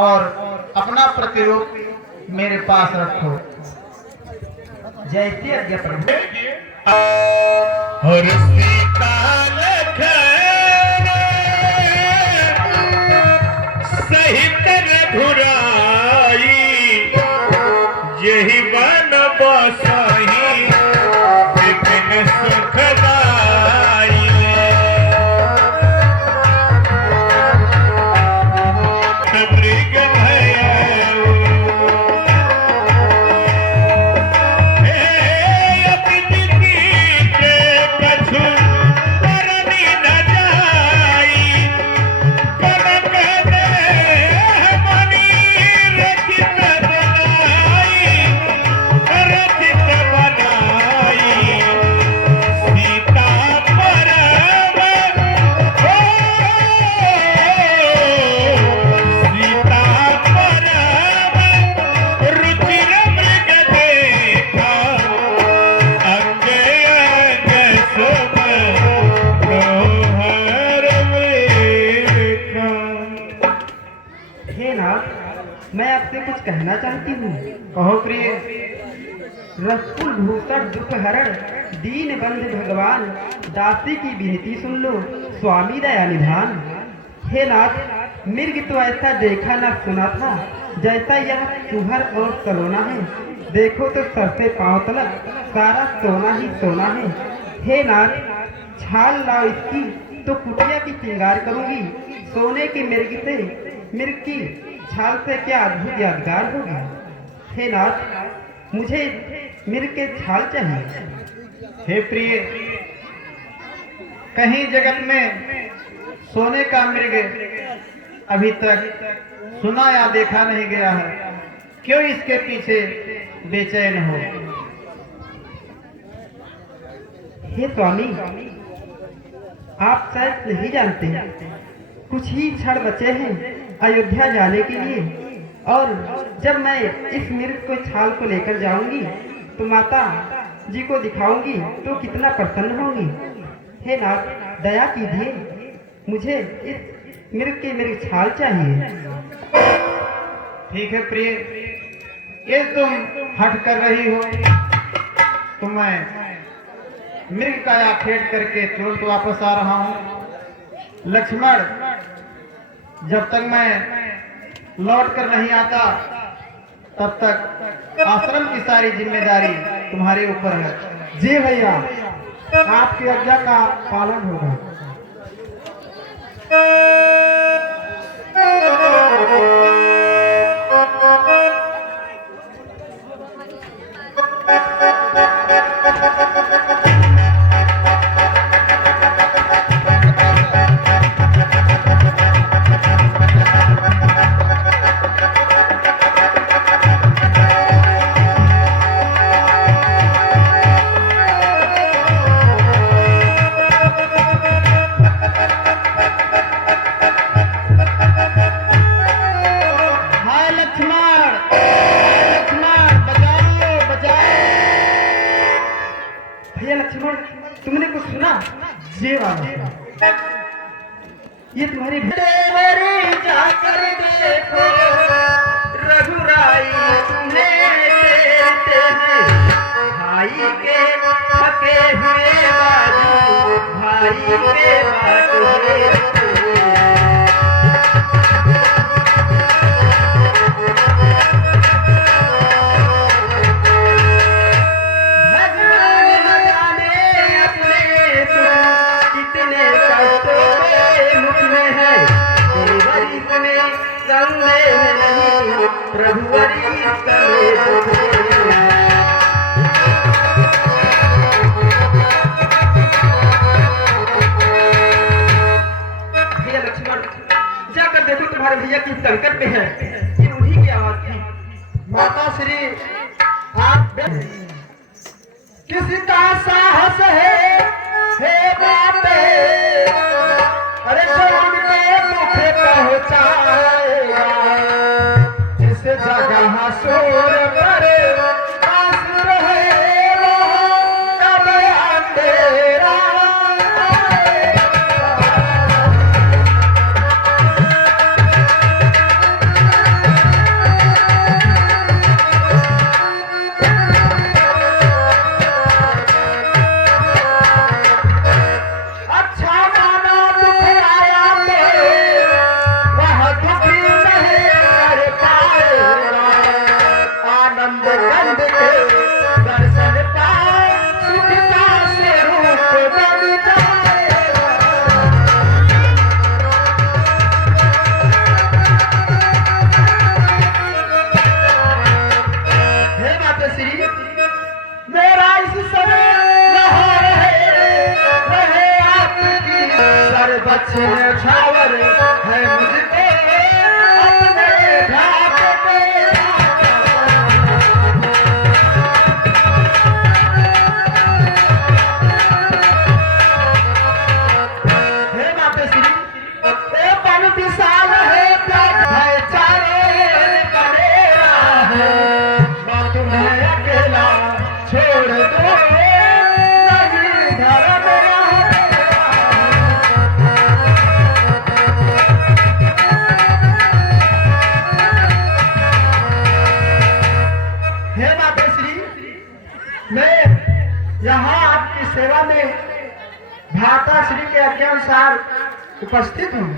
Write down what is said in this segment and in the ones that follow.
और अपना प्रतिरूप मेरे पास रखो। जैसे आज्ञा प्रभु। और सीता सहित रघुराई यही बन बसाई विपिन सुखदाई। मृग मैं आपसे कुछ कहना चाहती हूँ। कहो प्रिय। रसकुल भूषण दुख हरण दीन बंधु भगवान दासी की विनती सुन लो स्वामी दया निधान। हे नाथ मृग तो ऐसा देखा न सुना था जैसा यह सुहर और सलोना है। देखो तो सर से पांव तलक सारा सोना ही सोना है। हे नाथ छाल लाओ इसकी तो कुटिया की श्रृंगार करूंगी। सोने की मृग की छाल से क्या अद्भुत यादगार होगी। हे नाथ मुझे मृग के छाल चाहिए। हे प्रिय, कहीं जगत में सोने का मृग अभी तक सुना या देखा नहीं गया है। क्यों इसके पीछे बेचैन हो? हे स्वामी आप शायद नहीं जानते कुछ ही क्षण बचे हैं अयोध्या जाने के लिए, और जब मैं इस मृग को छाल को लेकर जाऊंगी तो माता जी को दिखाऊंगी तो कितना प्रसन्न होंगी। हे नाथ दया कीजिए मुझे इस मृग छाल चाहिए। ठीक है प्रिय, ये तुम हट कर रही हो तो मैं मृग का आखेट करके तुरंत वापस आ रहा हूँ। लक्ष्मण, जब तक मैं लौट कर नहीं आता तब तक आश्रम की सारी जिम्मेदारी तुम्हारे ऊपर है। जी भैया आपकी आज्ञा का पालन होगा। तुमने कुछ सुना? ये तुम्हारी जाकर देखो रघुराई भाई के थके हुए बाजू भाई के बाटुए जाकर देखो तुम्हारे भैया की संकट में है। ये उन्हीं की आवाज थी। माता श्री, आप किसका साहस है हे बापे अरे छोड़ के मुख पहुंचाएगा जिस जगह सूर पर पास रहे तब अंधेरा के आज्ञानुसार उपस्थित हूँ।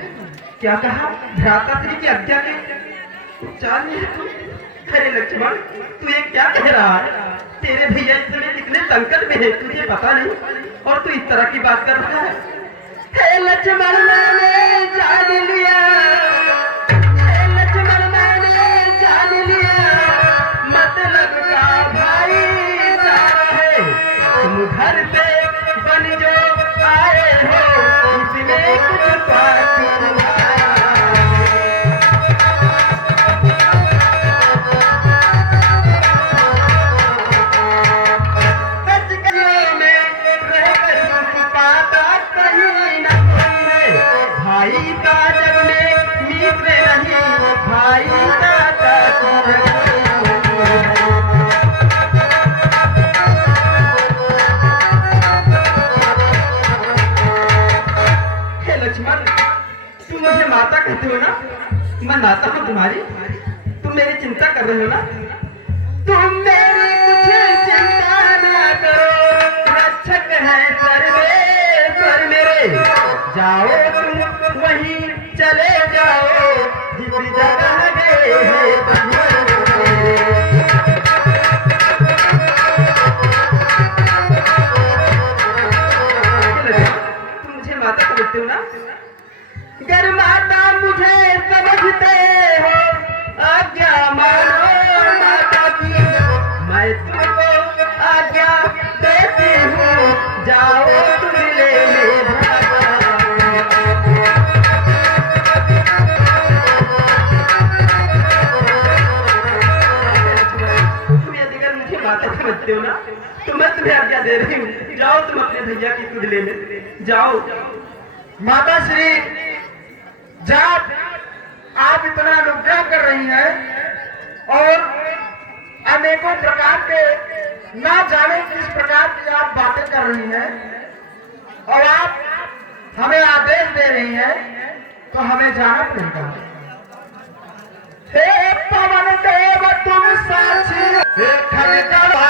क्या कहा? भ्राता श्री की आज्ञा के जानिए तू। अरे लक्ष्मण, तू ये क्या कह रहा है? तेरे भैया इस समय कितने संकट में है तुझे पता नहीं, और तू इस तरह की बात कर रहा है। हे लक्ष्मण, मैंने जान लिया, हे लक्ष्मण, मैंने जान लिया, मतलब का भाई जाना है। तुम घर पे बन जो आए हो, इसमें कुछ बात भाई का जग में मित्र नहीं, भाई का हे लक्ष्मण, तुम मुझे माता कहते हो ना? मैं माता हूँ तुम्हारी। तुम मेरी चिंता कर रहे हो ना? तुम मेरी कुछ चिंता ना करो, रक्षक है सर्वेश्वर मेरे। जाओ तुम वहीं चले जाओ, जिस जगह गए हैं तुम मुझे माता को बोलते हो ना? गर माता मुझे समझते हो, आज्ञा मानो माता की, मैं तुमको आज्ञा देती हूँ, जाओ तुम ले समझते हो ना? तो मैं तुम्हें आज्ञा दे रही हूँ, जाओ तुम अपने भैया की खुद ले ले जाओ। माता श्री, जब आप इतना अनुग्रह कर रही हैं और अनेकों प्रकार के ना जाने किस प्रकार की आप बातें कर रही हैं और आप हमें आदेश दे रही हैं, तो हमें जाना पड़ेगा। हे पवन देव तुम साक्षी, हे खड़गवा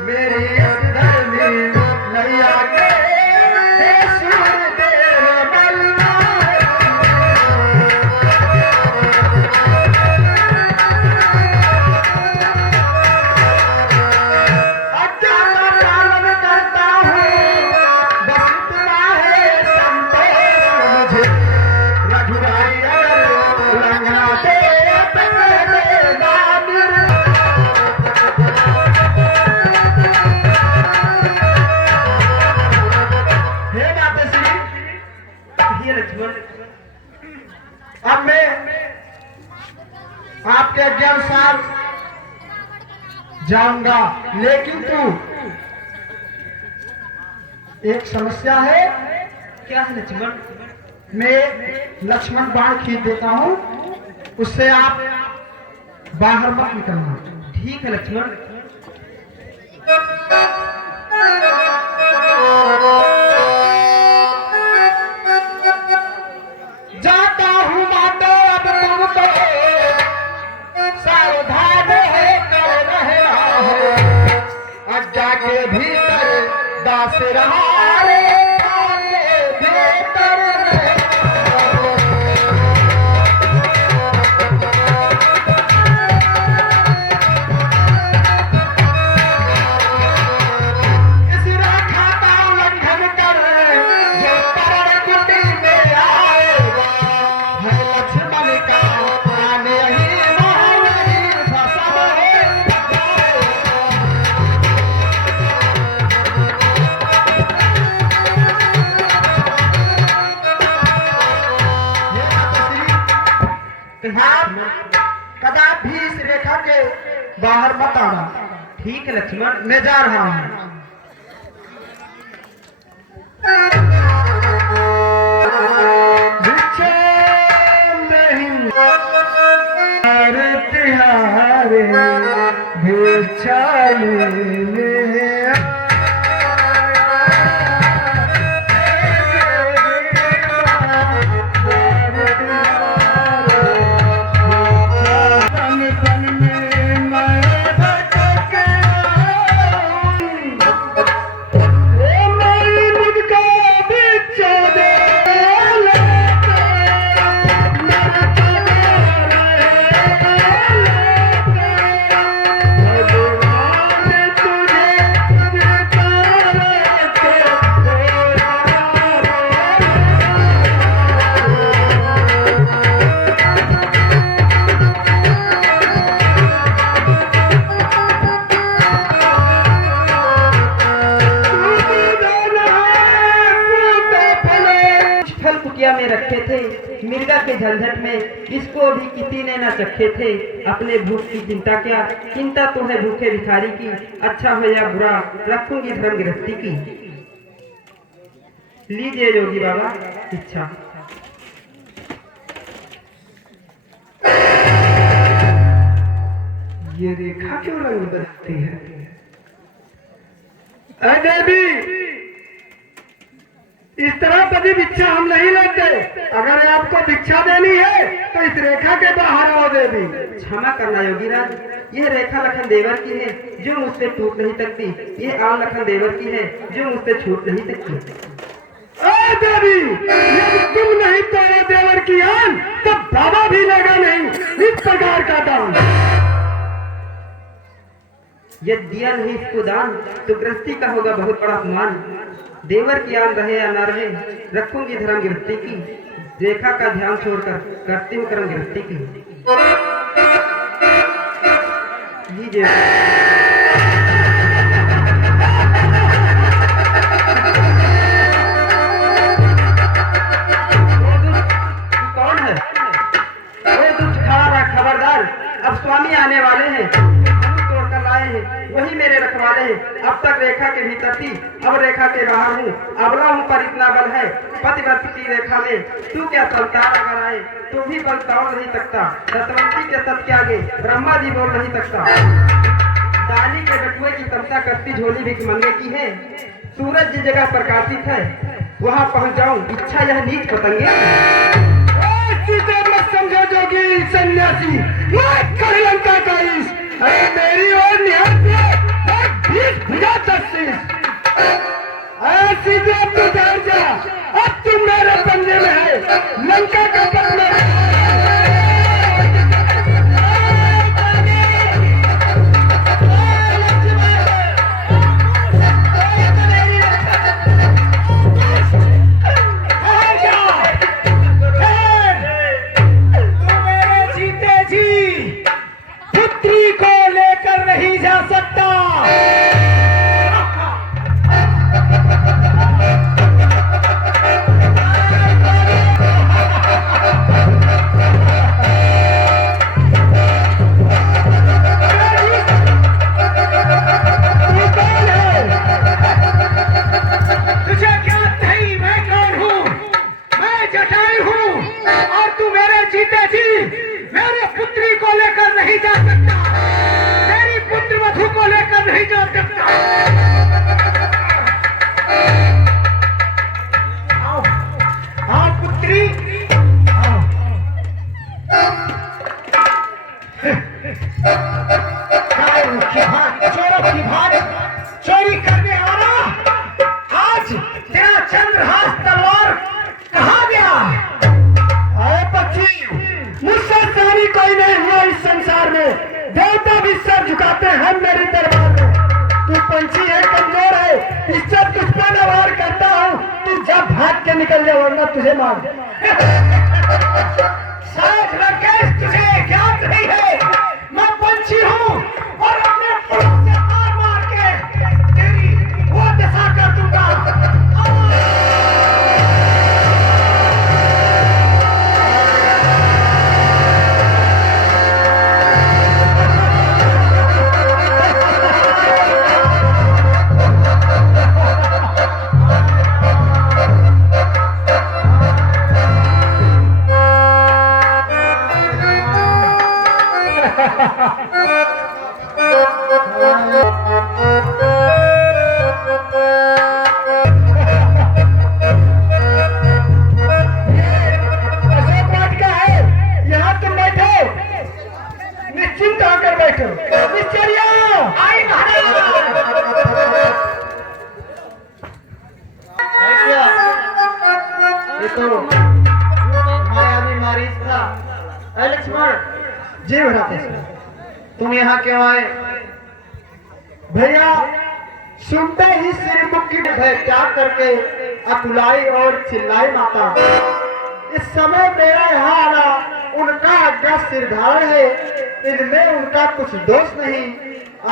मेरी इस धरनी नैया के, हे सूर्यदेव बलवान, आज्ञा का पालन करता हूँ, बस इतना है संतोष मुझे। रघुराई अगर लंघना दे अब मैं आपके आज्ञानुसार जाऊंगा, लेकिन तू एक समस्या है। क्या है लक्ष्मण? मैं लक्ष्मण बाण खींच देता हूँ, उससे आप बाहर मत निकलना। ठीक है लक्ष्मण। जाता हूँ माता, अब तुमको सावधान होकर रहना है। आज्ञा के भीतर दास रहा रे, के भीतर इस रेखा का उल्लंघन कर जो परण कुटी में आएगा, है लक्ष्मण का प्राण यही महावीर फंसा आप कदापि इस रेखा के बाहर मत आना। ठीक है लक्ष्मण। मैं जा रहा हूँ। तिहारे मिर्गा के झंझट में इसको भी किसी ने न चखे थे। अपने भूख की चिंता क्या, चिंता तो है भूखे भिखारी की। अच्छा हो या बुरा रखूंगी धर्म गृहस्थी की। लीजिए योगी बाबा इच्छा। ये रेखा क्यों रंग बदलती है? अरे देवी, इस तरह कभी भिक्षा हम नहीं लेते। अगर आपको भिक्षा देनी है तो इस रेखा के बाहर आओ देवी। क्षमा करना योगीराज, यह रेखा लखन देवर की है जो मुझसे टूट नहीं सकती। ये आन लखन देवर की है जो मुझसे छूट नहीं सकती। अरे देवी, यदि तुम नहीं तो देवर की आन तो बाबा भी लगा नहीं इस प्रकार का दान। यदि दिया नहीं इसको दान तो गृहस्थी का होगा बहुत बड़ा अपमान। देवर की आन रहे या ना रहे रखूंगी धर्म गृहस्थी की। रेखा का ध्यान छोड़कर करती हूँ कर्म गृहस्थी की। लीजिए कौन है? ओ दुष्ट खड़ा खबरदार, अब स्वामी आने वाले हैं। तोड़कर लाए हैं वही मेरे रखवाले हैं। अब तक रेखा के भीतर थी, अब रेखा के बाहर हूँ। अबला हूँ पर इतना बल है पतिव्रत की रेखा में। तू क्या संतान अगर आए तू भी बल तोड़ नहीं सकता। सतवंती के सत के आगे ब्रह्मा जी बोल नहीं सकता। डाली के बटुए की तमसा करती झोली भिख मंगे की है। सूरज जिस जगह प्रकाशित है वहाँ पहुँच जाऊँ, इच्छा यह नीच पतंगे। मत समझो जोगी सन्यासी, मैं कलियंका का ईश। अरे मेरी ओर निहार से 20 भुजा तस्वीर। ऐसी जो अब तू जान जा, अब तू मेरे पंजे में है। लंका का पत्थर चोरी करने वाला, आज तेरा चंद्रहास तलवार कहाँ गया? अरे पक्षी, मुझसे सारी कोई नहीं हुआ इस संसार में। देवता भी सर झुकाते हैं मेरे दरबार में। तू पंछी है, कमजोर है, इज्जत तुझ पर मैं वार करता हूँ। तू जब भाग के निकल जाए वरना तुझे मार दे। शायद राकेश तुझे ज्ञात नहीं है, मैं पंछी हूँ और अपने फूलों से मार मार के तेरी वो दशा कर दूंगा। जी तुम यहाँ क्यों आए? भैया सुनते ही सिर मुक्की भय त्याग करके अकुलाई और चिल्लाई माता। इस समय मेरा यहाँ आना उनका आज्ञा सिरधारण है, इनमें उनका कुछ दोष नहीं,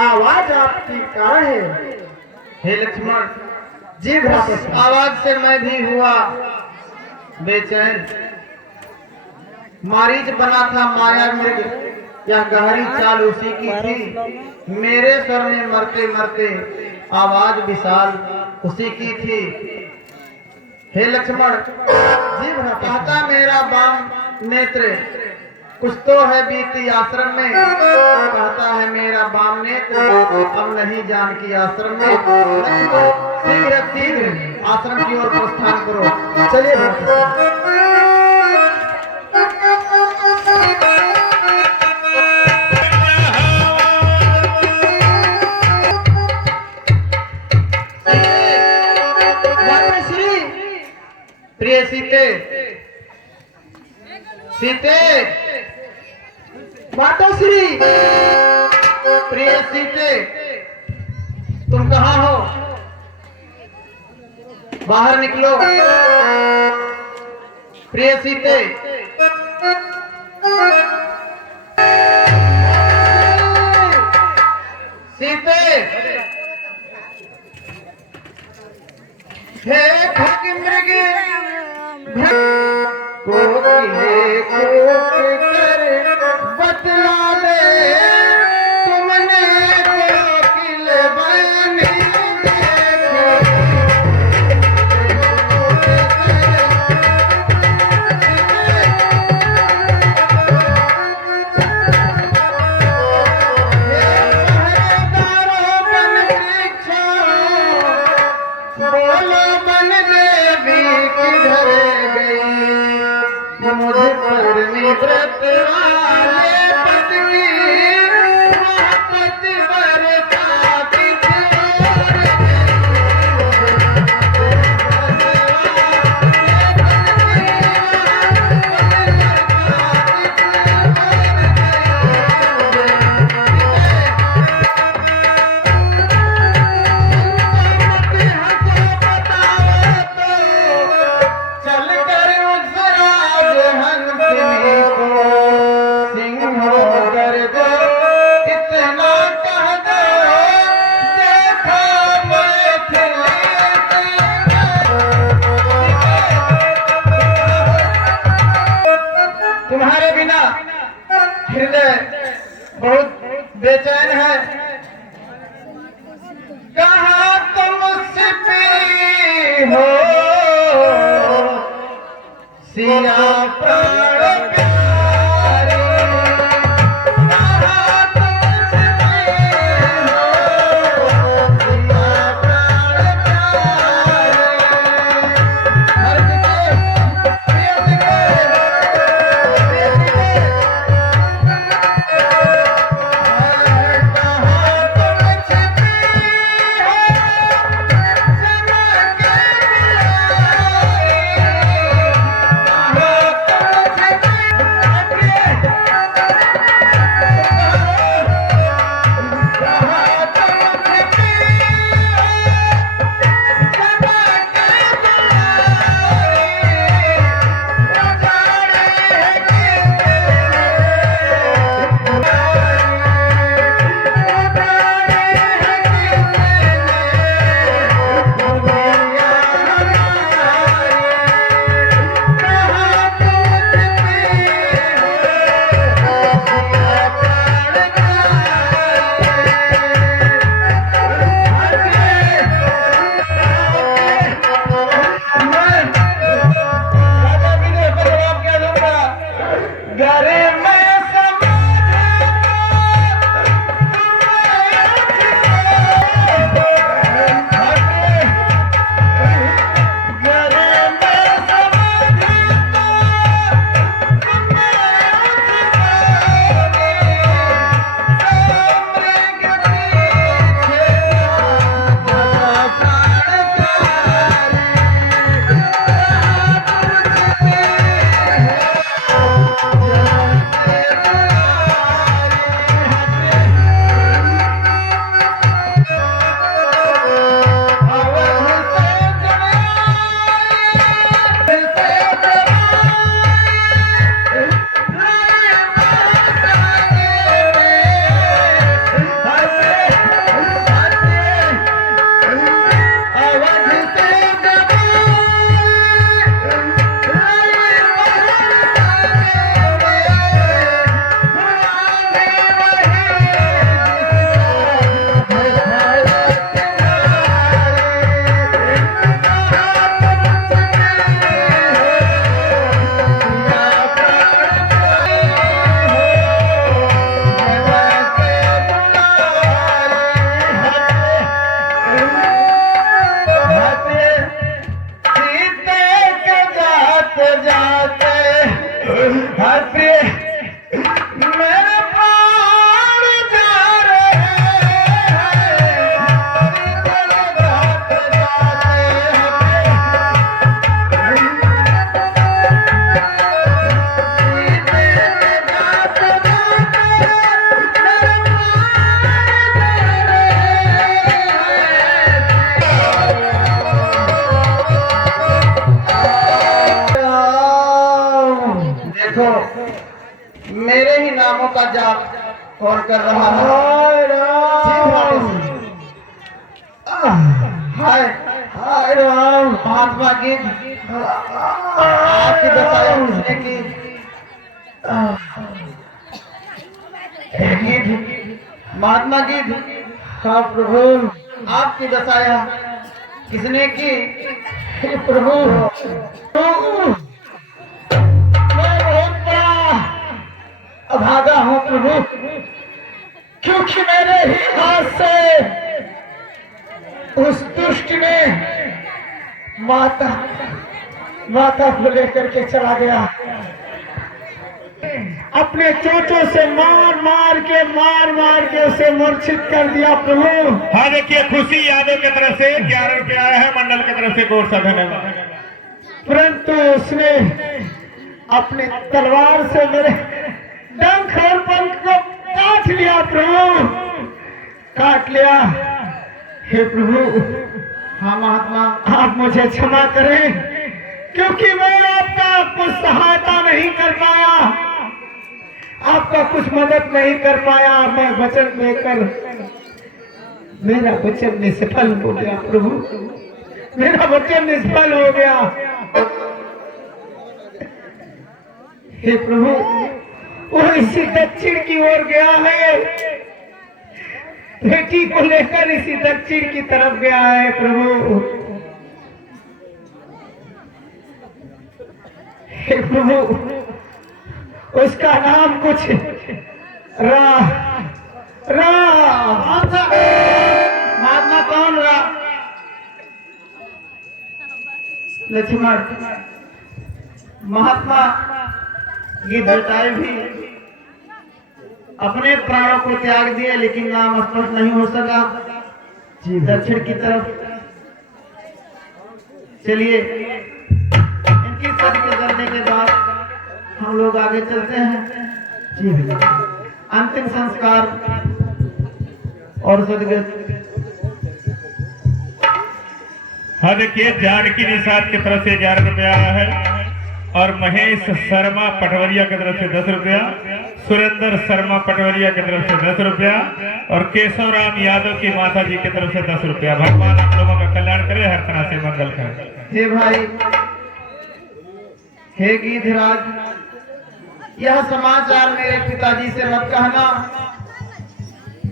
आवाज आपकी कारण है। हे लक्ष्मण जी भ्राता, आवाज से मैं भी हुआ बेचैन। मारीच बना था माया मृग, यह गहरी चाल उसी की थी। मेरे स्वर में मरते मरते आवाज विशाल उसी की थी। हे लक्ष्मण, जीव कहता मेरा बाम नेत्र कुछ तो है बीती आश्रम में। कहता है मेरा बाम नेत्र अब नहीं जानकी आश्रम में। लक्ष्मण शीघ्र शीघ्र आश्रम की ओर प्रस्थान करो। चलिए प्रिय सीते, सीते, माता श्री, प्रिय सीते, तुम कहाँ हो? बाहर निकलो। प्रिय सीते, सीते, हे खग मृग कोकिले कूक कर बतला दे, तुमने कोकिल बनी बोलो बन देवी किधर गई, मुझ पर निवृत्त वाले पद की मोहब्बत बरसा चल कर उस राजहंसिनी को सिंह कर दो, इतना कह दो देखा तुम्हारे बिना हृदय बहुत बेचैन है। कहाँ तुम सिपी हो सिया प्राण प्यारे, कहाँ तुम सिपी हो सिया प्राण प्यारे। हर दिखे प्रिय दिखे, प्रिय दिखे, कहाँ तुम छिपी Yeah. हाय प्रिय मेरे प्राण जा रहे हैं, हमारी तड़पात जाते हैं। देखो मेरे ही नामों का जाप कौन कर रहा है? हाय हाय राम महात्मा गीत आपकी दशाएं किसने की? गीत महात्मा गीत, हाँ प्रभु आपकी दशाएं किसने की? हे प्रभु मैं बहुत बड़ा अभागा हूँ प्रभु, क्योंकि मेरे ही हाथ से उस दुष्ट ने माता को लेकर के चला गया। अपने चोचों से मार मार के उसे मूर्छित कर दिया प्रभु। हाँ देखिए, खुशी यादव की तरफ से 11 रुपया आया है, मंडल की तरफ से कोट सा धन्यवाद। परंतु उसने अपने तलवार से मेरे डंक और पंख को काट लिया प्रभु, काट लिया। हे प्रभु, हाँ महात्मा आप मुझे क्षमा करें, क्योंकि मैं आपका कुछ सहायता नहीं कर पाया, आपका कुछ मदद नहीं कर पाया। मैं वचन देकर मेरा वचन निष्फल हो गया प्रभु, मेरा वचन निष्फल हो गया। हे प्रभु, वो इसी दक्षिण की ओर गया है, बेटी को लेकर इसी दक्षिण की तरफ गया है प्रभु। हे प्रभु, उसका नाम कुछ महात्मा कौन लक्ष्मण महात्मा ये बेटाए भी अपने प्राणों को त्याग दिए, लेकिन नाम स्पष्ट नहीं हो सका दक्षिण की तरफ। चलिए इनकी सत्य करने के बाद हम लोग आगे चलते हैं। जी अंतिम संस्कार और सदगत। हाँ देखिए, जानकी निषाद की तरफ से 11 रुपया आया है, और महेश शर्मा पटवरिया की तरफ से 10 रुपया, सुरेंद्र शर्मा पटवरिया की तरफ से 10 रुपया, और केशव राम यादव की माता जी की तरफ से 10 रुपया। भगवान आप लोगों का कल्याण करे, हर तरह से मंगल करे। हे भाई, हे गीधराज, यह समाचार मेरे पिताजी से मत कहना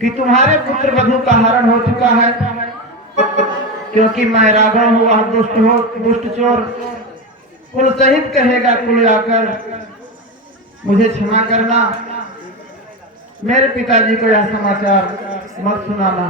कि तुम्हारे पुत्र वधु का हरण हो चुका है, क्योंकि मैं राघव हूँ, वह दुष्ट चोर कुल सहित कहेगा। कुल आकर मुझे क्षमा करना, मेरे पिताजी को यह समाचार मत सुनाना।